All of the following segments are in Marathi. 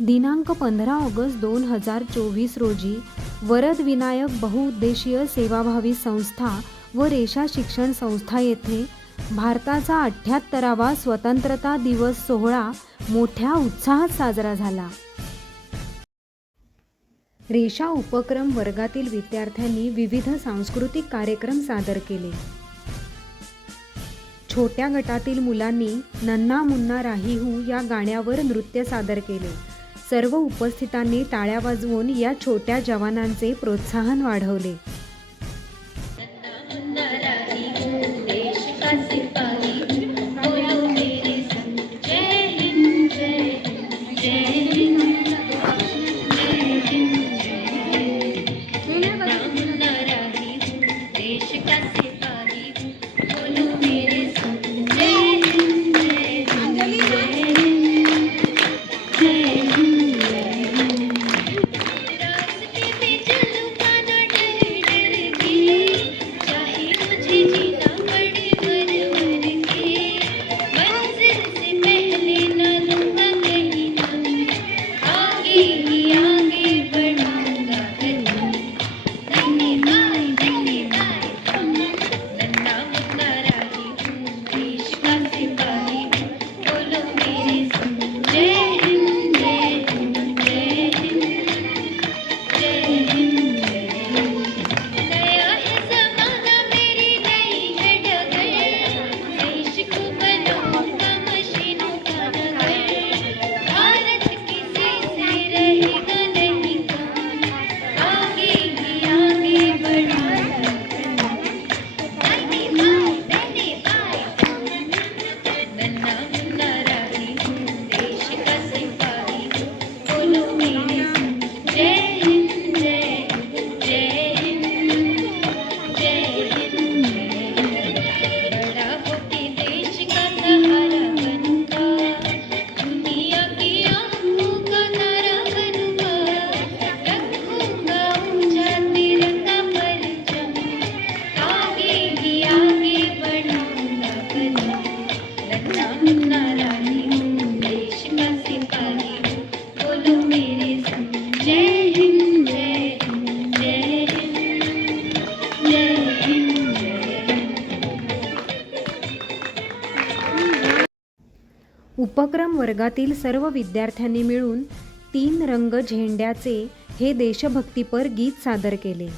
दिनांक पंधरा ऑगस्ट दोन हजार चोवीस रोजी वरद विनायक बहुउद्देशीय सेवाभावी संस्था व रेषा शिक्षण संस्था येथे भारताचा अठ्ठ्याहत्तरावा स्वतंत्रता दिवस सोहळा मोठ्या उत्साहात साजरा झाला. रेषा उपक्रम वर्गातील विद्यार्थ्यांनी विविध सांस्कृतिक कार्यक्रम सादर केले. छोट्या गटातील मुलांनी नन्ना मुन्ना राही हू या गाण्यावर नृत्य सादर केले. सर्व उपस्थितांनी टाळ्या वाजवून या छोट्या जवानांचे प्रोत्साहन वाढवले. उपक्रम वर्गातील सर्व विद्यार्थ्यांनी मिळून तीन रंग झेंड्याचे हे देशभक्तीपर गीत सादर केले.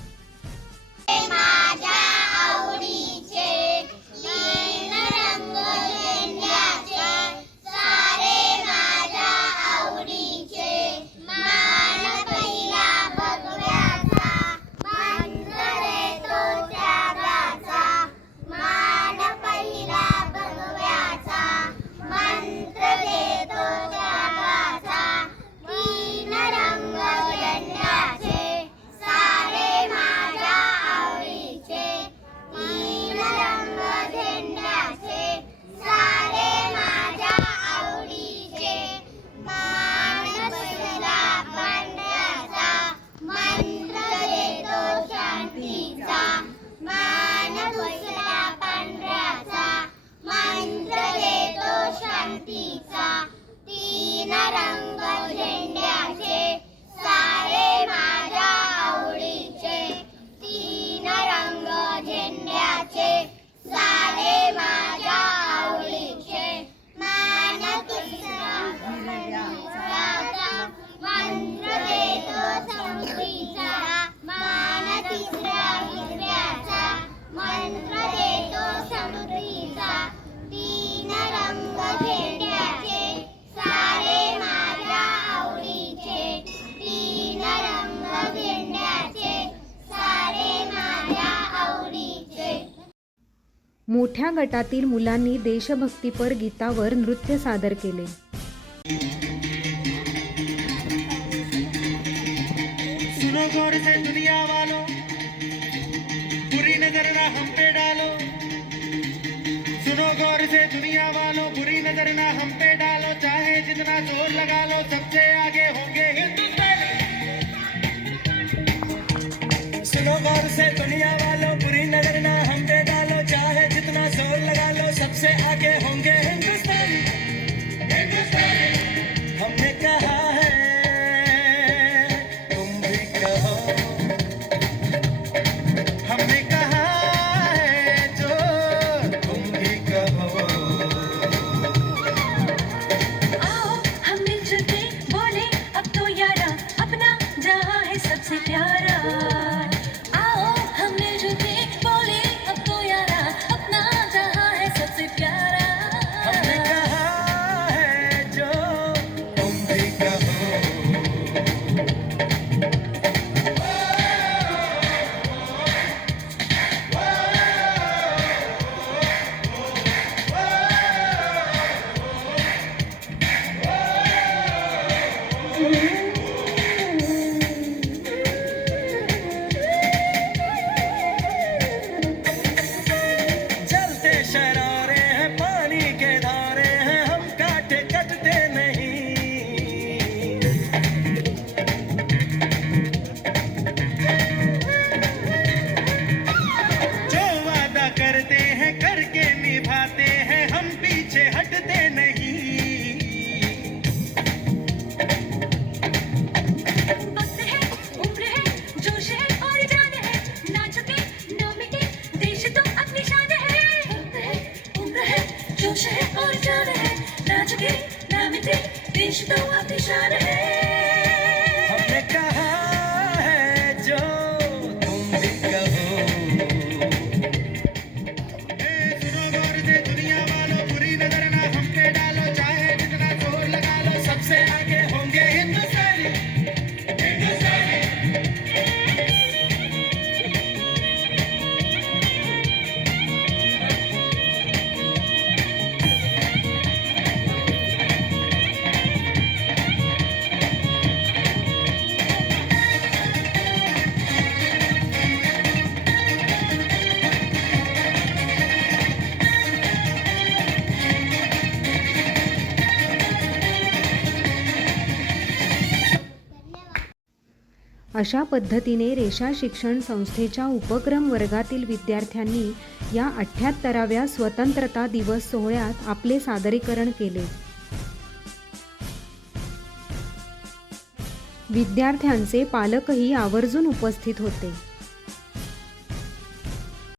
मोठ्या गटातील मुलांनी देशभक्तीपर गीतावर नृत्य सादर केले. सुनो 오전에 나중에 남이 돼 빛이 더 앞이 잘해 अशा पद्धतीने रेषा शिक्षण संस्थेच्या उपक्रम वर्गातील विद्यार्थ्यांनी या अठ्ठ्याहत्तराव्या स्वतंत्रता दिवस सोहळ्यात आपले सादरीकरण केले. विद्यार्थ्यांचे पालकही आवर्जून उपस्थित होते.